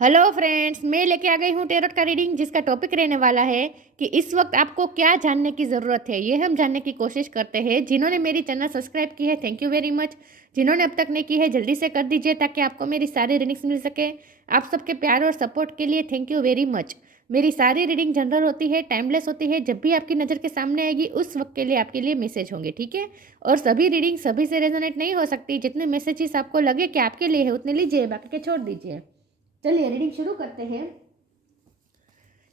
Hello friends, मैं लेके आ गई हूँ टेरोट का रीडिंग, जिसका टॉपिक रहने वाला है कि इस वक्त आपको क्या जानने की ज़रूरत है। ये हम जानने की कोशिश करते हैं। जिन्होंने मेरी चैनल सब्सक्राइब की है, थैंक यू वेरी मच। जिन्होंने अब तक नहीं की है, जल्दी से कर दीजिए ताकि आपको मेरी सारी रीडिंग्स मिल सके। आप सबके प्यार और सपोर्ट के लिए थैंक यू वेरी मच। मेरी सारी रीडिंग जनरल होती है, टाइमलेस होती है। जब भी आपकी नज़र के सामने आएगी उस वक्त के लिए आपके लिए मैसेज होंगे, ठीक है। और सभी रीडिंग सभी से रेजोनेट नहीं हो सकती। जितने मैसेजेस आपको लगे कि आपके लिए है उतने लीजिए, बाकी के छोड़ दीजिए। चलिए रीडिंग शुरू करते हैं।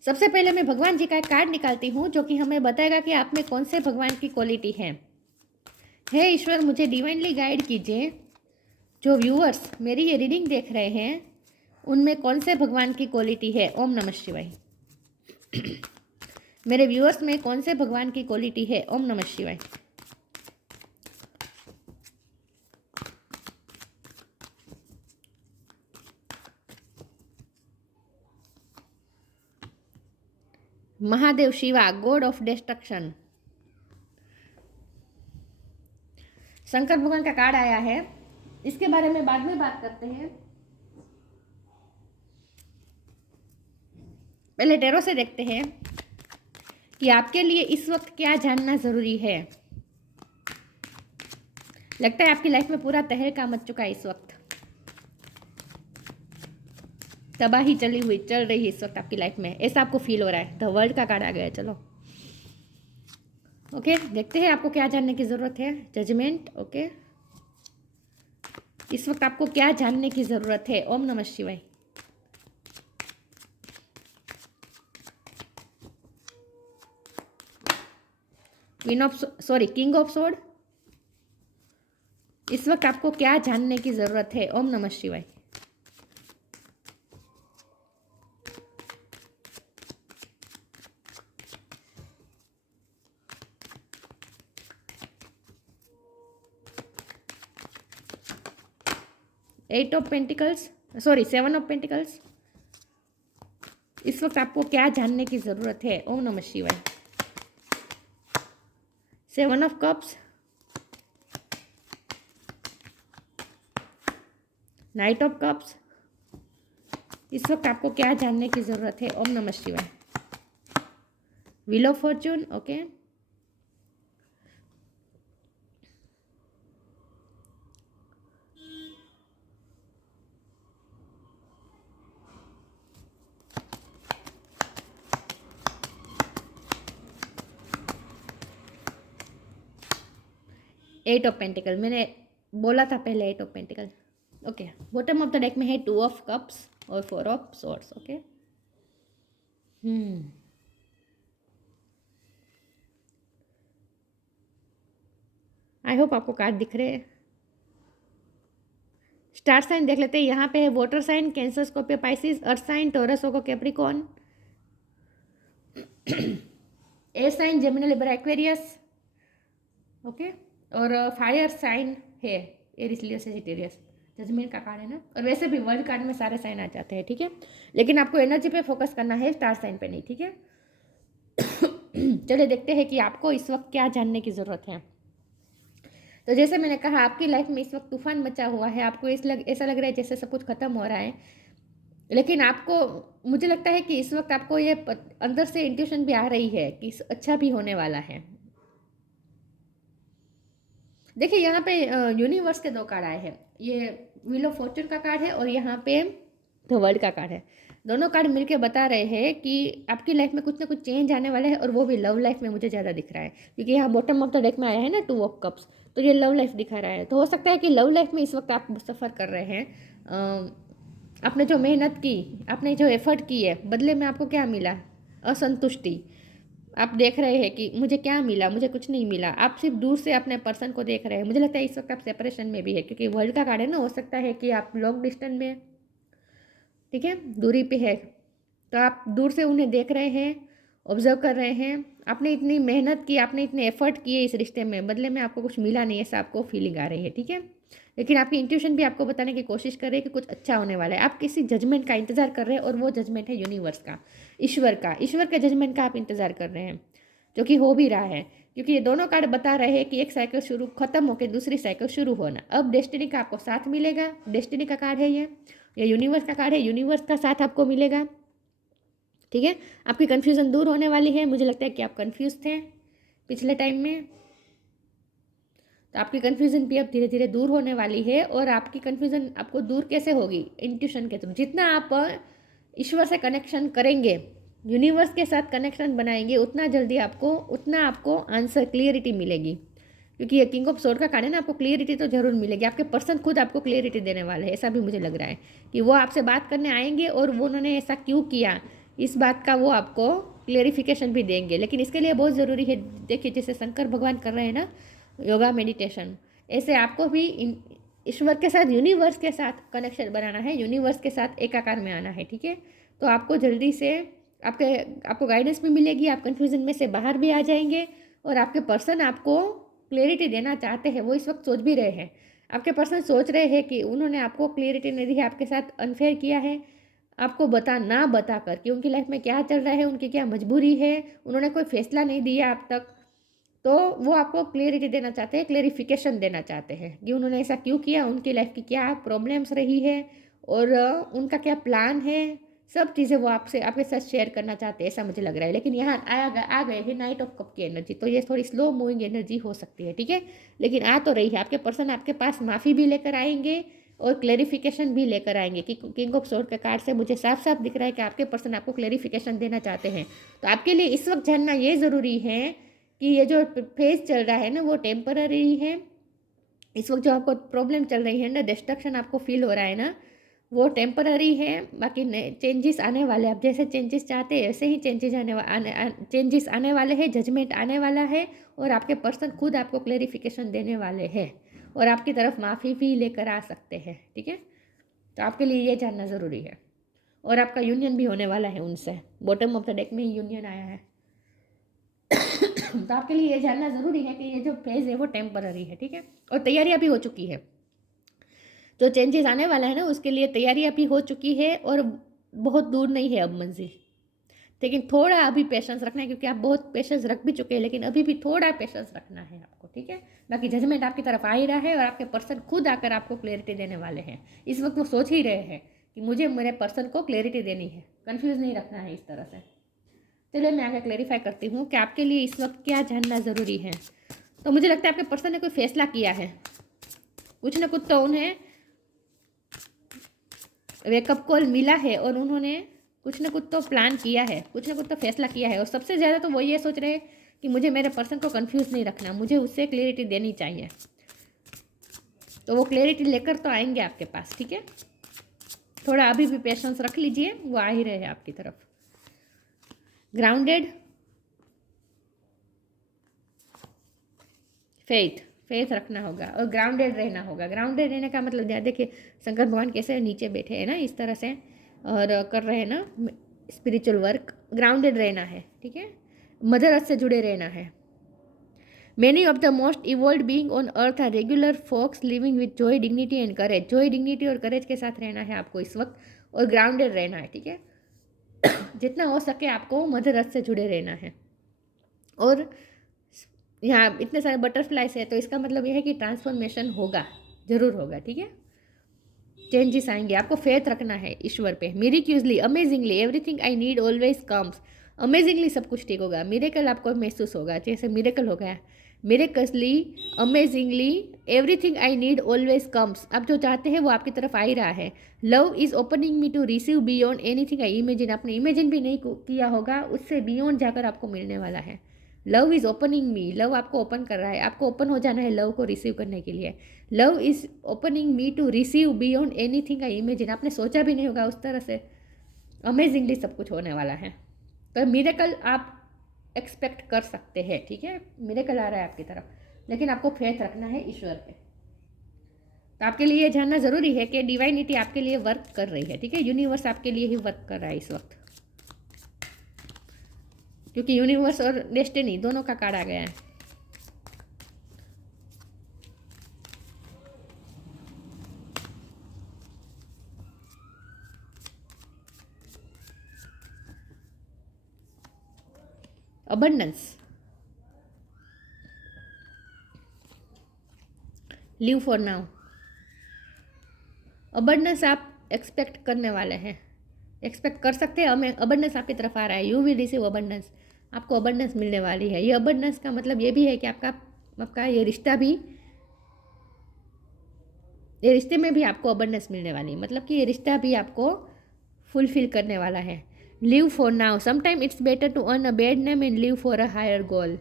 सबसे पहले मैं भगवान जी का एक कार्ड निकालती हूँ जो कि हमें बताएगा कि आप में कौन से भगवान की क्वालिटी है। हे ईश्वर, मुझे डिवाइनली गाइड कीजिए। जो व्यूअर्स मेरी ये रीडिंग देख रहे हैं उनमें कौन से भगवान की क्वालिटी है। ओम नमः शिवाय। मेरे व्यूअर्स में कौन से भगवान की क्वालिटी है। ओम नमः शिवाय। Mahadev Shiva, God of destruction. Shankar भगवान का कार्ड आया है, इसके बारे में बाद में बात करते हैं। पहले टेरो से देखते हैं कि आपके लिए इस वक्त क्या जानना ज़रूरी है। लगता है आपकी लाइफ में पूरा तहलका मच चुका है। इस वक्त तबाही चल रही है इस वक्त आपकी लाइफ में, ऐसा आपको फील हो रहा है। द वर्ल्ड का कार्ड आ गया है। चलो ओके, देखते हैं आपको क्या जानने की ज़रूरत है। जजमेंट। ओके, इस वक्त आपको क्या जानने की ज़रूरत है। ओम नमः शिवाय। King of sword. इस वक्त आपको क्या जानने की ज़रूरत है। ओम नमः शिवाय। Seven of pentacles. इस वक्त आपको क्या जानने की ज़रूरत है। ओम नमः शिवाय। Seven of cups. Night of cups. इस वक्त आपको क्या जानने की ज़रूरत है। ओम नमः शिवाय। Wheel of fortune. Okay, eight of pentacle. मैंने बोला था पहले eight of pentacle. Okay, bottom of the deck में है टू ऑफ कप्स और four of swords. Okay, I hope आपको कार्ड दिख रहे हैं। स्टार साइन देख लेते हैं। यहाँ पे है water sign, Cancer, Scorpio, Pisces, earth sign, Taurus, okay, Capricorn, air sign, Gemini, Libra, Aquarius. Okay, और फायर साइन है एरिस, लियो, सजिटेरियस। जजमेंट का कार्ड है ना, और वैसे भी वर्ल्ड कार्ड में सारे साइन आ जाते हैं, ठीक है। लेकिन आपको एनर्जी पे फोकस करना है, स्टार साइन पे नहीं, ठीक है। चलिए देखते हैं कि आपको इस वक्त क्या जानने की ज़रूरत है। तो जैसे मैंने कहा, आपकी लाइफ में इस वक्त तूफान मचा हुआ है। आपको ऐसा लग रहा है जैसे सब कुछ खत्म हो रहा है, लेकिन आपको, मुझे लगता है कि इस वक्त आपको ये अंदर से इंट्यूशन भी आ रही है कि अच्छा भी होने वाला है। देखिए यहाँ पे यूनिवर्स के दो कार्ड आए हैं। ये व्हील ऑफ फॉर्चून का कार्ड है और यहाँ पे द वर्ल्ड का कार्ड है। दोनों कार्ड मिलके बता रहे हैं कि आपकी लाइफ में कुछ ना कुछ चेंज आने वाला है, और वो भी लव लाइफ में मुझे ज़्यादा दिख रहा है, क्योंकि यहाँ बॉटम ऑफ द डेक में आया है ना टू ऑफ कप्स, तो ये लव लाइफ दिखा रहा है। तो हो सकता है कि लव लाइफ में इस वक्त आप सफ़र कर रहे हैं। आपने जो मेहनत की, आपने जो एफर्ट की है, बदले में आपको क्या मिला? असंतुष्टि। आप देख रहे हैं कि मुझे क्या मिला, मुझे कुछ नहीं मिला। आप सिर्फ दूर से अपने पर्सन को देख रहे हैं। मुझे लगता है इस वक्त आप सेपरेशन में भी है, क्योंकि वर्ल्ड का कार्ड है ना। हो सकता है कि आप लॉन्ग डिस्टेंस में, ठीक है, दूरी पे है, तो आप दूर से उन्हें देख रहे हैं, ऑब्जर्व कर रहे हैं। आपने इतनी मेहनत की, आपने इतने एफर्ट किए इस रिश्ते में, बदले में आपको कुछ मिला नहीं, ऐसा आपको फीलिंग आ रही है, ठीक है। लेकिन आपकी इंट्यूशन भी आपको बताने की कोशिश कर रही है कि कुछ अच्छा होने वाला है। आप किसी जजमेंट का इंतजार कर रहे हैं, और वो जजमेंट है यूनिवर्स का, ईश्वर के जजमेंट का आप इंतजार कर रहे हैं, जो कि हो भी रहा है। क्योंकि ये दोनों कार्ड बता रहे हैं कि एक साइकिल खत्म होकर दूसरी साइकिल शुरू होना। अब डेस्टिनी का आपको साथ मिलेगा। डेस्टिनी का कार्ड है ये, ये यूनिवर्स का कार्ड है, यूनिवर्स का साथ आपको मिलेगा, ठीक है। आपकी कन्फ्यूज़न दूर होने वाली है। मुझे लगता है कि आप कन्फ्यूज़ थे पिछले टाइम में, तो आपकी कन्फ्यूज़न भी अब धीरे धीरे दूर होने वाली है। और आपकी कन्फ्यूज़न आपको दूर कैसे होगी? इंट्यूशन के थ्रू। जितना आप ईश्वर से कनेक्शन करेंगे, यूनिवर्स के साथ कनेक्शन बनाएंगे, उतना आपको आंसर क्लियरिटी मिलेगी। क्योंकि ये किंग ऑफ सोर्ड का कार्ड है ना, आपको क्लियरिटी तो जरूर मिलेगी। आपके पर्सन खुद आपको क्लियरिटी देने वाले हैं, ऐसा भी मुझे लग रहा है कि वो आपसे बात करने आएंगे और वो उन्होंने ऐसा क्यों किया, इस बात का वो आपको क्लियरिफिकेशन भी देंगे। लेकिन इसके लिए बहुत ज़रूरी है, देखिए जैसे शंकर भगवान कर रहे हैं ना योगा मेडिटेशन, ऐसे आपको भी ईश्वर के साथ, यूनिवर्स के साथ कनेक्शन बनाना है, यूनिवर्स के साथ एकाकार में आना है, ठीक है। तो आपको जल्दी से आपको गाइडेंस भी मिलेगी, आप कन्फ्यूज़न में से बाहर भी आ जाएंगे। और आपके पर्सन आपको क्लियरिटी देना चाहते हैं, वो इस वक्त सोच भी रहे हैं, आपके पर्सन सोच रहे हैं कि उन्होंने आपको क्लियरिटी नहीं दी है, आपके साथ अनफेयर किया है, आपको ना बता कर कि उनकी लाइफ में क्या चल रहा है, उनकी क्या मजबूरी है, उन्होंने कोई फैसला नहीं दिया अब तक, तो वो आपको क्लियरिटी देना चाहते हैं, क्लेरिफिकेशन देना चाहते हैं कि उन्होंने ऐसा क्यों किया, उनकी लाइफ की क्या प्रॉब्लम्स रही है और उनका क्या प्लान है, सब चीज़ें वो आपसे आपके साथ शेयर करना चाहते हैं, ऐसा मुझे लग रहा है। लेकिन यहाँ आ गए हैं नाइट ऑफ कप की एनर्जी, तो ये थोड़ी स्लो मूविंग एनर्जी हो सकती है, ठीक है। लेकिन आ तो रही है, आपके पर्सन आपके पास माफ़ी भी लेकर आएंगे और क्लेरिफिकेशन भी लेकर आएंगे। कि किंग ऑफ सोर्ड के कार्ड से मुझे साफ साफ दिख रहा है कि आपके पर्सन आपको क्लेरिफिकेशन देना चाहते हैं। तो आपके लिए इस वक्त जानना ये ज़रूरी है कि ये जो फेज चल रहा है ना वो टेम्पररी है। इस वक्त जो आपको प्रॉब्लम चल रही है ना, डिस्ट्रक्शन आपको फील हो रहा है ना, वो टेम्पररी है। बाकी चेंजेस आने वाले, आप जैसे चेंजेस चाहते हैं ऐसे ही चेंजेस आने वाले हैं, जजमेंट आने वाला है और आपके पर्सन खुद आपको क्लेरिफिकेशन देने वाले हैं और आपकी तरफ माफ़ी भी लेकर आ सकते हैं, ठीक है। तो आपके लिए ये जानना ज़रूरी है। और आपका यूनियन भी होने वाला है उनसे, बॉटम ऑफ द डेक में ही यूनियन आया है। तो आपके लिए ये जानना ज़रूरी है कि ये जो फेज़ है वो टेम्पररी है, ठीक है। और तैयारियां भी हो चुकी है, जो चेंजेस आने वाला है ना उसके लिए तैयारियां भी हो चुकी है और बहुत दूर नहीं है अब मंजिल। लेकिन थोड़ा अभी पेशेंस रखना है, क्योंकि आप बहुत पेशेंस रख भी चुके हैं, लेकिन अभी भी थोड़ा पेशेंस रखना है आपको, ठीक है। बाकी जजमेंट आपकी तरफ आ ही रहा है और आपके पर्सन खुद आकर आपको क्लैरिटी देने वाले हैं। इस वक्त वो सोच ही रहे हैं कि मुझे मेरे पर्सन को क्लैरिटी देनी है, कन्फ्यूज़ नहीं रखना है इस तरह से। चलिए मैं आगे क्लेरिफाई करती हूँ कि आपके लिए इस वक्त क्या जानना ज़रूरी है। तो मुझे लगता है आपके पर्सन ने कोई फैसला किया है, कुछ ना कुछ तो उन्हें वेकअप कॉल मिला है और उन्होंने कुछ ना कुछ तो प्लान किया है, कुछ ना कुछ तो फैसला किया है। और सबसे ज़्यादा तो वो ये सोच रहे हैं कि मुझे मेरे पर्सन को कंफ्यूज नहीं रखना, मुझे उससे क्लियरिटी देनी चाहिए। तो वो क्लियरिटी लेकर तो आएंगे आपके पास, ठीक है। थोड़ा अभी भी पेशेंस रख लीजिए, वो आ ही रहे हैं आपकी तरफ। ग्राउंडेड, फेथ रखना होगा और ग्राउंडेड रहना होगा। ग्राउंडेड रहने का मतलब देखिए शंकर भगवान कैसे नीचे बैठे हैं ना इस तरह से और कर रहे हैं ना स्पिरिचुअल वर्क। ग्राउंडेड रहना है, ठीक है। मदर अर्थ से जुड़े रहना है। Many of the most evolved being on earth are regular folks living with joy, dignity and courage. Joy, dignity और करेज के साथ रहना है आपको इस वक्त और ग्राउंडेड रहना है, ठीक है। जितना हो सके आपको मदर अर्थ से जुड़े रहना है। और यहाँ इतने सारे बटरफ्लाइज है तो इसका मतलब यह है कि ट्रांसफॉर्मेशन होगा, ज़रूर होगा, ठीक है। चेंजेस आएंगे, आपको फेथ रखना है ईश्वर पे। Miraculously, amazingly, everything I need always comes. Amazingly सब कुछ ठीक होगा, मिरेकल आपको महसूस होगा, जैसे मिरेकल हो गया। Miraculously, amazingly, everything I need always comes. आप जो चाहते हैं वो आपकी तरफ आ ही रहा है। Love is opening me to receive beyond anything I imagine. आपने इमेजिन भी नहीं किया होगा, उससे बियॉन्ड जाकर आपको मिलने वाला है। Love is opening me, love आपको ओपन कर रहा है, आपको ओपन हो जाना है लव को रिसीव करने के लिए। Love is opening me to receive beyond anything I imagine. आपने सोचा भी नहीं होगा उस तरह से अमेजिंगली सब कुछ होने वाला है। तो मिरेकल आप एक्सपेक्ट कर सकते हैं, ठीक है। मिरेकल आ रहा है आपकी तरफ, लेकिन आपको फेथ रखना है ईश्वर पे। तो आपके लिए ये जानना ज़रूरी है कि डिवाइनिटी आपके लिए वर्क कर रही है, ठीक है। यूनिवर्स आपके लिए ही वर्क कर रहा है इस वक्त, क्योंकि यूनिवर्स और डेस्टिनी दोनों का कार्ड आ गया है। Abundance, live for now. Abundance आप एक्सपेक्ट करने वाले हैं, एक्सपेक्ट कर सकते हैं। हमें अबंडेंस आपकी तरफ आ रहा है, यू विल रिसीव अबंडेंस, आपको अबंडेंस मिलने वाली है। ये अबंडेंस का मतलब ये भी है कि आपका ये रिश्ता भी, ये रिश्ते में भी आपको अबंडेंस मिलने वाली है, मतलब कि ये रिश्ता भी आपको फुलफिल करने वाला है। Live for now, sometime it's better to earn a bad name and live for a higher goal.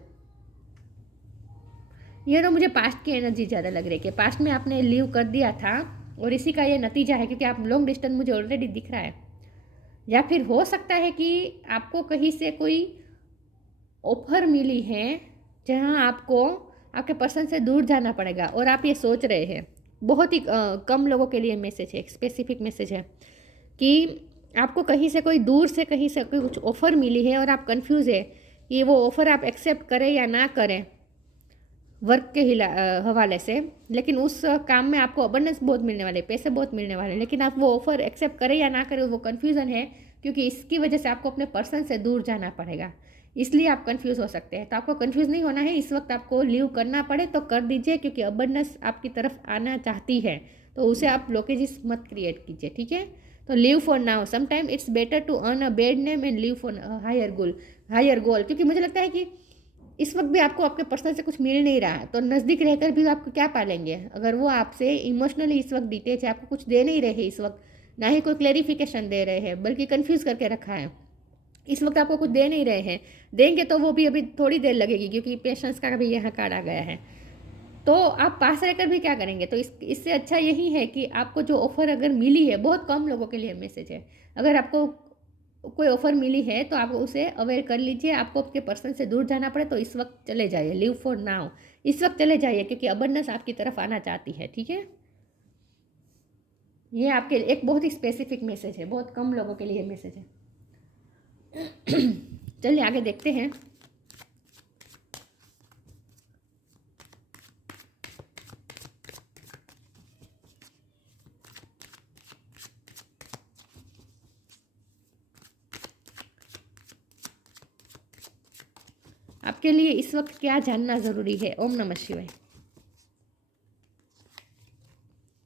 ये तो मुझे पास्ट की एनर्जी ज़्यादा लग रही है कि पास्ट में आपने लीव कर दिया था और इसी का ये नतीजा है, क्योंकि आप लॉन्ग डिस्टेंस मुझे ऑलरेडी दिख रहा है। या फिर हो सकता है कि आपको कहीं से कोई ऑफर मिली है जहां आपको आपके पर्सन से दूर जाना पड़ेगा और आप ये सोच रहे हैं। बहुत ही कम लोगों के लिए मैसेज है, एक स्पेसिफिक मैसेज है कि आपको कहीं से कोई दूर से कहीं से कोई कुछ ऑफ़र मिली है और आप कंफ्यूज है कि वो ऑफ़र आप एक्सेप्ट करें या ना करें वर्क के हवाले से। लेकिन उस काम में आपको अबंडेंस बहुत मिलने वाले, पैसे बहुत मिलने वाले, लेकिन आप वो ऑफ़र एक्सेप्ट करें या ना करें वो कन्फ्यूज़न है, क्योंकि इसकी वजह से आपको अपने पर्सन से दूर जाना पड़ेगा, इसलिए आप कंफ्यूज हो सकते हैं। तो आपको कंफ्यूज नहीं होना है। इस वक्त आपको लीव करना पड़े तो कर दीजिए, क्योंकि अबंडेंस आपकी तरफ आना चाहती है, तो उसे आप ब्लॉकेजेस मत क्रिएट कीजिए, ठीक है। तो live for now, sometime it's better to earn a bad name and live for higher goal. क्योंकि मुझे लगता है कि इस वक्त भी आपको आपके पर्सन से कुछ मिल नहीं रहा है, तो नज़दीक रहकर भी आपको क्या पालेंगे अगर वो आपसे इमोशनली इस वक्त डिटेच है, आपको कुछ दे नहीं रहे हैं इस वक्त, ना ही कोई क्लेरिफिकेशन दे रहे हैं, बल्कि कंफ्यूज करके रखा है। इस वक्त आपको कुछ दे नहीं रहे हैं, देंगे तो वो भी अभी थोड़ी देर लगेगी, क्योंकि पेशेंस का भी यहाँ कार्ड आ गया है। तो आप पास रहकर भी क्या करेंगे। तो इससे अच्छा यही है कि आपको जो ऑफ़र अगर मिली है, बहुत कम लोगों के लिए मैसेज है, अगर आपको कोई ऑफ़र मिली है तो आप उसे अवेयर कर लीजिए। आपको आपके पर्सन से दूर जाना पड़े तो इस वक्त चले जाइए, लिव फॉर नाउ, इस वक्त चले जाइए, क्योंकि अबंडेंस आपकी तरफ आना चाहती है, ठीक है। ये आपके एक बहुत ही स्पेसिफिक मैसेज है, बहुत कम लोगों के लिए मैसेज है। चलिए आगे देखते हैं। आपके लिए इस वक्त क्या जानना जरूरी है। ओम नमः शिवाय।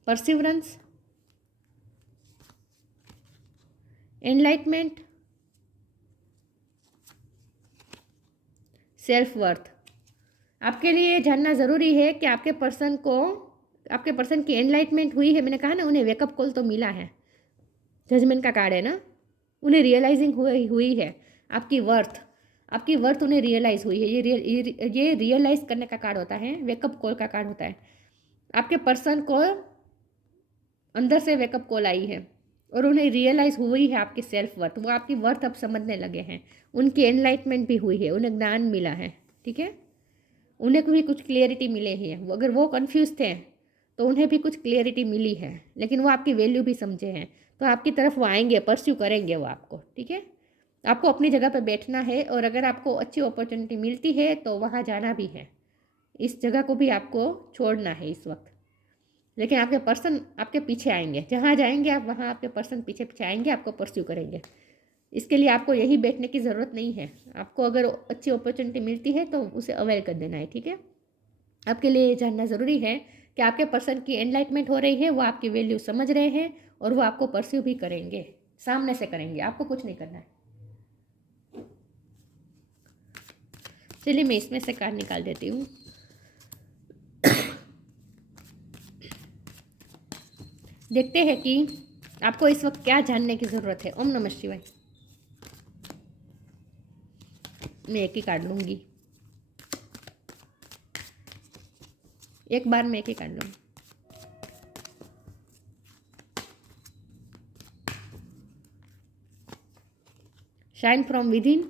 Perseverance, enlightenment, self worth. आपके लिए जानना ज़रूरी है कि आपके पर्सन की एनलाइटमेंट हुई है। मैंने कहा ना, उन्हें वेकअप कॉल तो मिला है, जजमेंट का कार्ड है ना, उन्हें रियलाइजिंग हुई है आपकी वर्थ उन्हें रियलाइज़ हुई है। ये रियलाइज़ करने का कार्ड होता है, वेकअप कॉल का कार्ड होता है। आपके पर्सन को अंदर से वेकअप कॉल आई है और उन्हें रियलाइज़ हुई है आपकी सेल्फ वर्थ, वो आपकी वर्थ अब समझने लगे हैं। उनकी एनलाइटमेंट भी हुई है, उन्हें ज्ञान मिला है, ठीक है। उन्हें भी कुछ क्लियरिटी मिली है। अगर वो कंफ्यूज थे तो उन्हें भी कुछ क्लियरिटी मिली है, लेकिन वो आपकी वैल्यू भी समझे हैं, तो आपकी तरफ वो आएंगे, परस्यू करेंगे वो आपको, ठीक है। आपको अपनी जगह पर बैठना है और अगर आपको अच्छी अपॉर्चुनिटी मिलती है तो वहाँ जाना भी है। इस जगह को भी आपको छोड़ना है इस वक्त, लेकिन आपके पर्सन आपके पीछे आएंगे। जहाँ जाएंगे आप, वहाँ आपके पर्सन पीछे पीछे आएंगे, आपको परस्यू करेंगे। इसके लिए आपको यही बैठने की ज़रूरत नहीं है। आपको अगर अच्छी अपॉर्चुनिटी मिलती है तो उसे अवेयर कर देना है, ठीक है। आपके लिए जानना ज़रूरी है कि आपके पर्सन की एनलाइटमेंट हो रही है, वो आपकी वैल्यू समझ रहे हैं और वो आपको परस्यू भी करेंगे, सामने से करेंगे, आपको कुछ नहीं करना है। चलिए मैं इसमें से कार्ड निकाल देती हूँ। देखते हैं कि आपको इस वक्त क्या जानने की ज़रूरत है। ओम नमः शिवाय। मैं एक ही कार्ड लूँगी, एक बार में एक ही कार्ड लूँगी। Shine from with in,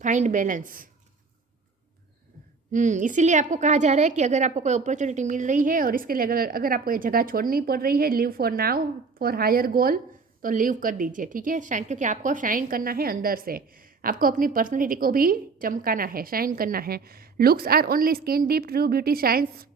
find balance. इसीलिए आपको कहा जा रहा है कि अगर आपको कोई अपॉर्चुनिटी मिल रही है और इसके लिए अगर आपको ये जगह छोड़नी पड़ रही है, live for now for higher goal, तो लिव कर दीजिए, ठीक है। शाइन, क्योंकि आपको शाइन करना है अंदर से, आपको अपनी पर्सनैलिटी को भी चमकाना है, शाइन करना है। Looks are only skin deep, true beauty shines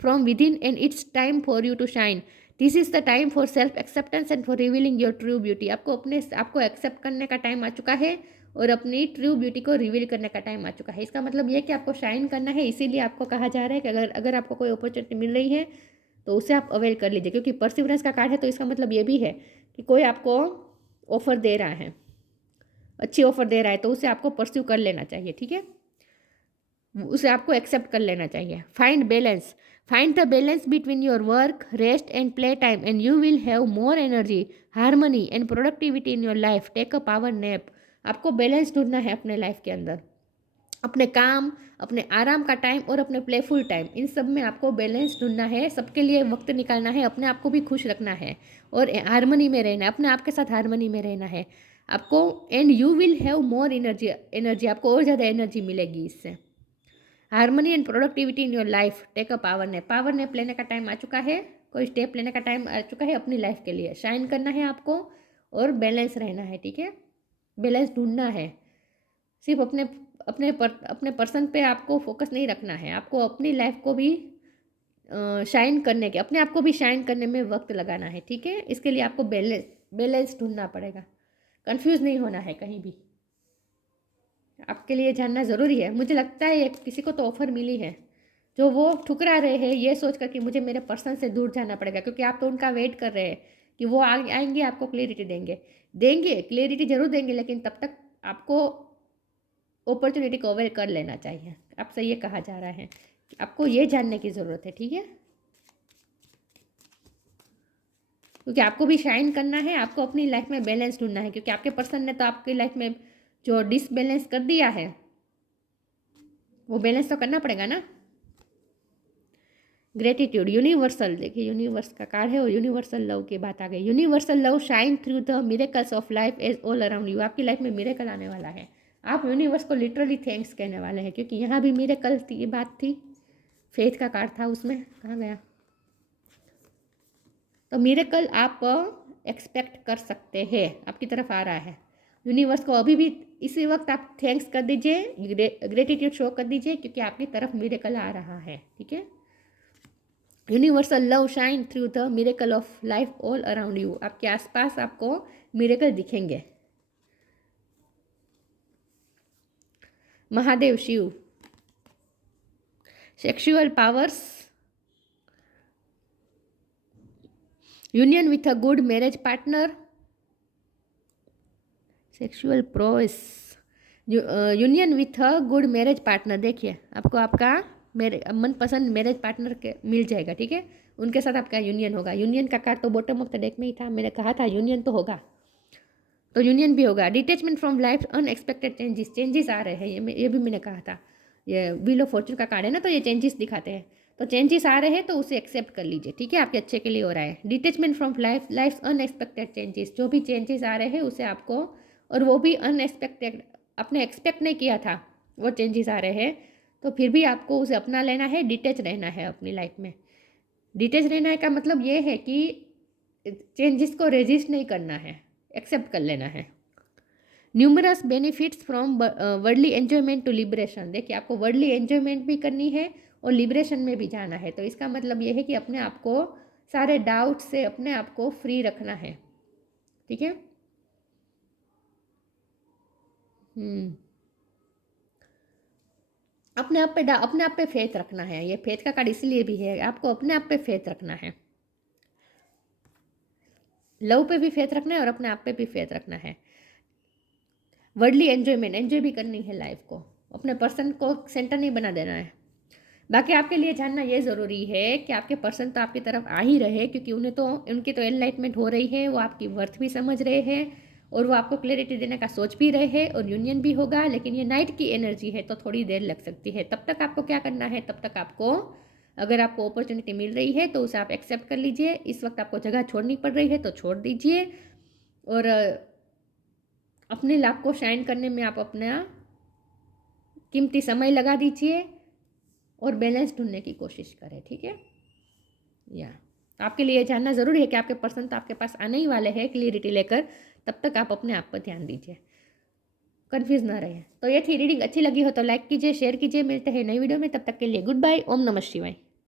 from within and it's time for you to shine. This is the time for self acceptance and for revealing your true beauty. आपको accept करने का time आ चुका है और अपनी true beauty को reveal करने का टाइम आ चुका है। इसका मतलब ये है कि आपको शाइन करना है, इसीलिए आपको कहा जा रहा है कि अगर आपको कोई अपॉर्चुनिटी मिल रही है तो उसे आप अवेल कर लीजिए, क्योंकि परसिवरेंस का कार्ड है तो इसका मतलब ये भी है कि कोई आपको ऑफर दे रहा है, अच्छी ऑफर दे रहा है, तो उसे आपको परस्यू कर लेना चाहिए, ठीक है, उसे आपको एक्सेप्ट कर लेना चाहिए। Find the balance between your work, rest and play time and you will have more energy, harmony and productivity in your life. Take a power nap. आपको बैलेंस ढूंढना है अपने लाइफ के अंदर, अपने काम, अपने आराम का टाइम और अपने प्लेफुल टाइम, इन सब में आपको बैलेंस ढूंढना है, सबके लिए वक्त निकालना है, अपने आप को भी खुश रखना है और हारमोनी में रहना है, अपने आप के साथ हारमोनी में रहना है आपको। And you will have more energy, आपको और ज़्यादा एनर्जी मिलेगी इससे। Harmony and productivity in your life. Take a power nap लेने का टाइम आ चुका है, कोई स्टेप लेने का टाइम आ चुका है अपनी लाइफ के लिए। शाइन करना है आपको और बैलेंस रहना है, ठीक है, बैलेंस ढूंढना है। सिर्फ अपने पर्सन पे आपको फोकस नहीं रखना है, आपको अपनी लाइफ को भी शाइन करने के, अपने आप को भी शाइन करने में वक्त लगाना है, ठीक है। इसके लिए आपको बैलेंस ढूंढना पड़ेगा, कंफ्यूज नहीं होना है कहीं भी, आपके लिए जानना ज़रूरी है। मुझे लगता है किसी को तो ऑफ़र मिली है जो वो ठुकरा रहे हैं ये सोचकर कि मुझे मेरे पर्सन से दूर जाना पड़ेगा, क्योंकि आप तो उनका वेट कर रहे हैं कि वो आएंगे आपको क्लियरिटी देंगे क्लियरिटी ज़रूर देंगे, लेकिन तब तक आपको अपॉर्चुनिटी को अवेल कर लेना चाहिए। आपसे ये कहा जा रहा है, आपको ये जानने की ज़रूरत है, ठीक है, क्योंकि आपको भी शाइन करना है, आपको अपनी लाइफ में बैलेंस ढूंढना है, क्योंकि आपके पर्सन ने तो आपकी लाइफ में जो डिसबैलेंस कर दिया है वो बैलेंस तो करना पड़ेगा ना। ग्रेटिट्यूड, यूनिवर्सल, देखिए यूनिवर्स का कार्ड है और यूनिवर्सल लव की बात आ गई। Universal love shine through the miracles of life as all around you. आपकी लाइफ में मिरेकल आने वाला है, आप यूनिवर्स को लिटरली थैंक्स कहने वाले हैं, क्योंकि यहाँ भी मिरेकल की बात थी, फेथ का कार्ड था उसमें, कहाँ गया, तो मिरेकल आप एक्सपेक्ट कर सकते हैं, आपकी तरफ आ रहा है। यूनिवर्स को अभी भी इसी वक्त आप थैंक्स कर दीजिए, ग्रेटिट्यूड शो कर दीजिए, क्योंकि आपकी तरफ मिरेकल आ रहा है, ठीक है। Universal love shine through the miracle of life all around you. आपके आसपास आपको मिरेकल दिखेंगे। Mahadev Shiv, sexual powers, union with a good marriage partner, sexual pros, union with a good marriage partner. देखिए आपको आपका मेरे मनपसंद मैरिज पार्टनर के मिल जाएगा, ठीक है, उनके साथ आपका यूनियन होगा। यूनियन का कार्ड तो बॉटम ऑफ द डेक में ही था, मैंने कहा था यूनियन तो होगा, तो यूनियन भी होगा। Detachment from life, unexpected changes आ रहे हैं, ये भी मैंने कहा था। ये व्हील ऑफ फॉर्चून का कार्ड है ना, तो ये चेंजेस दिखाते हैं, तो चेंजेस आ रहे हैं तो उसे एक्सेप्ट कर लीजिए, ठीक है, आपके अच्छे के लिए हो रहा है। Detachment from life unexpected changes, जो भी चेंजेस आ रहे हैं उसे आपको, और वो भी अनएक्सपेक्टेड, आपने एक्सपेक्ट नहीं किया था वो चेंजेस आ रहे हैं, तो फिर भी आपको उसे अपना लेना है, डिटेच रहना है अपनी लाइफ में। डिटेच रहना है का मतलब ये है कि चेंजेस को रेजिस्ट नहीं करना है, एक्सेप्ट कर लेना है। Numerous benefits from worldly enjoyment to liberation. देखिए आपको वर्ल्डली एन्जॉयमेंट भी करनी है और लिबरेशन में भी जाना है, तो इसका मतलब ये है कि अपने आप को सारे डाउट से अपने आप को फ्री रखना है, ठीक है। अपने आप पे फेथ रखना है, ये फेथ का कार्ड इसलिए भी है, आपको अपने आप पे फेथ रखना है, लव पे भी फेथ रखना है और अपने आप पे भी फेथ रखना है। वर्ल्डली एन्जॉय भी करनी है लाइफ को, अपने पर्सन को सेंटर नहीं बना देना है। बाकी आपके लिए जानना ये ज़रूरी है कि आपके पर्सन तो आपकी तरफ आ ही रहे, क्योंकि उनकी तो एनलाइटमेंट हो रही है, वो आपकी वर्थ भी समझ रहे हैं और वो आपको क्लैरिटी देने का सोच भी रहे हैं, और यूनियन भी होगा। लेकिन ये नाइट की एनर्जी है तो थोड़ी देर लग सकती है। तब तक आपको क्या करना है, तब तक आपको, अगर आपको अपॉर्चुनिटी मिल रही है तो उसे आप एक्सेप्ट कर लीजिए। इस वक्त आपको जगह छोड़नी पड़ रही है तो छोड़ दीजिए, और अपने लाभ को शाइन करने में आप अपना कीमती समय लगा दीजिए और बैलेंस ढूंढने की कोशिश करें, ठीक है। या आपके लिए जानना ज़रूरी है कि आपके पर्सन तो आपके पास आने ही वाले हैं क्लियरिटी लेकर, तब तक आप अपने आप पर ध्यान दीजिए, कंफ्यूज ना रहे। तो ये थी रीडिंग, अच्छी लगी हो तो लाइक कीजिए, शेयर कीजिए। मिलते हैं नई वीडियो में, तब तक के लिए गुड बाय, ओम नमः शिवाय।